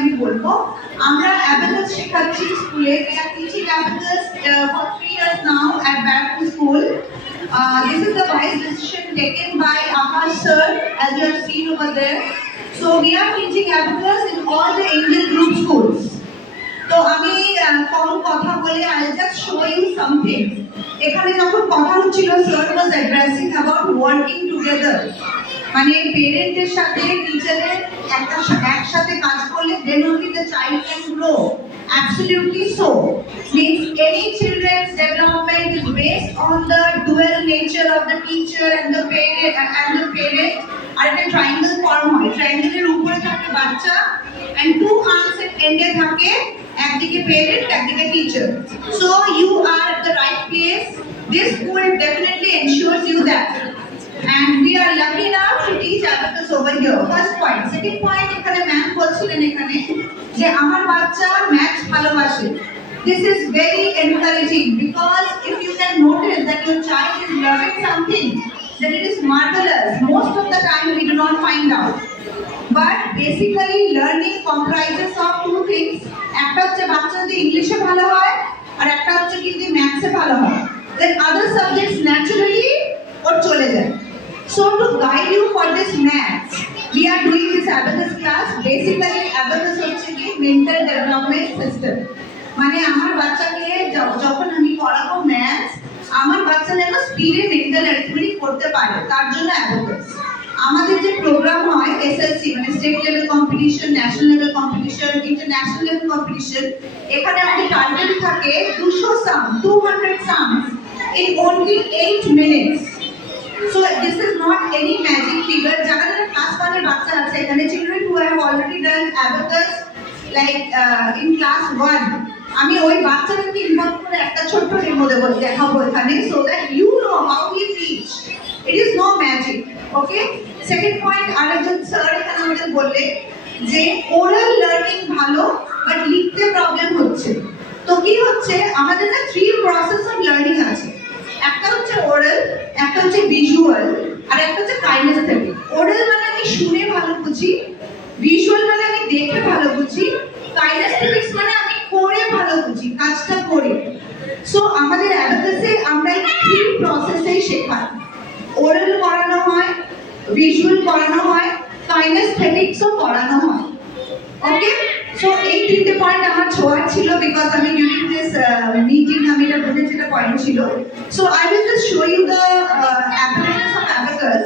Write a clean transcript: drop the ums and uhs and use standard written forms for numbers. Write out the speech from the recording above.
আমি বলবো আমরা অ্যাবাকাস শেখাচ্ছি স্কুলে। We are teaching abacus for 3 years now at Barrack School. This is the wise decision taken by Akash sir, as you have seen over there. So we are teaching abacus in all the Angel Group schools. তো আমি কম কথা বলে I'll just show you something. এখানে যখন কথা হচ্ছিল sir was addressing about working together. মানে পেরেন্টের সাথে টিচারের একসাথে কাজ করলে then only the child can grow. Absolutely so. Means any children's development is based on the dual nature of the teacher and the parent. আর একটা ট্রায়াঙ্গেল ফর্ম হয়, ট্রায়াঙ্গেলের উপরে থাকে বাচ্চা and two arms at end এ থাকে, একদিকে parent একদিকে teacher. So you are at the right place. This school definitely ensures you that. And we are lucky enough to teach abacus over here. First point. Second point, এখানে ম্যাম বলছিলেন এখানে যে আমার বাচ্চা ম্যাথ ভালোবাসে. This is very encouraging because if you can notice that your child is learning something, then it is marvelous. Most of the time we do not find out. But basically learning comprises of two things. একটা হচ্ছে বাচ্চা যদি ইংলিশে ভালো হয় আর একটা হচ্ছে কিন্তু ম্যাথসে ভালো হয়, then other subjects naturally ওর চলে যায়. So to guide you for this maths, we are doing this abacus class. Basically abacus হচ্ছে কি mental development system. মানে আমার বাচ্চাকে যখন আমি পড়াবো ম্যাথস, আমার বাচ্চা যেন স্পিডে মেন্টাল অ্যাক্টিভিটি করতে পারে, তার জন্য abacus. আমাদের যে প্রোগ্রাম হয় এসএসসি মানে state level competition, national level competition, international level competition, এখানে আমাদের টার্গেট থাকে 200 sums in only 8 minutes. So this is not any magic figure. যারা class 1 এর বাচ্চা আছে এখানে, children who have already done abacus like in class 1, আমি ওই বাচ্চাদেরকে ইনভলভ করে একটা ছোট্ট ডেমো দেখাবো এখানে, so that you know how we teach. It is no magic. Okay? Second point, আরেকজন স্যার এখানে আমাদের বললেন যে ওরাল লার্নিং ভালো বাট লিখতে প্রবলেম হচ্ছে। তো কি হচ্ছে, আমাদের না 3 প্রসেস অফ লার্নিং আছে। একটা হচ্ছে ওরাল, একটা হচ্ছে ভিজুয়াল, আর একটা হচ্ছে কাইনেস্থেটিক। ওরাল মানে আমি শুনে ভালো বুঝি, ভিজুয়াল মানে আমি দেখে ভালো বুঝি, কাইনেস্থেটিক্স মানে আমি করে ভালো বুঝি, কাজটা করে। সো আমাদের অ্যাবাকাসে আমরা এই 3 প্রসেসেই শেখাই। ওরাল করানো হয়, ভিজুয়াল করানো হয়, কাইনেস্থেটিক্সও করানো হয়। ওকে, সো এই 3টে পয়েন্ট আমার ছোঁয়ার ছিল বিকজ আমি ডিউরিং দিস মিটিং আমি এটা বুঝেছি, এটা পয়েন্ট ছিল। So I will just show you the application of abacus.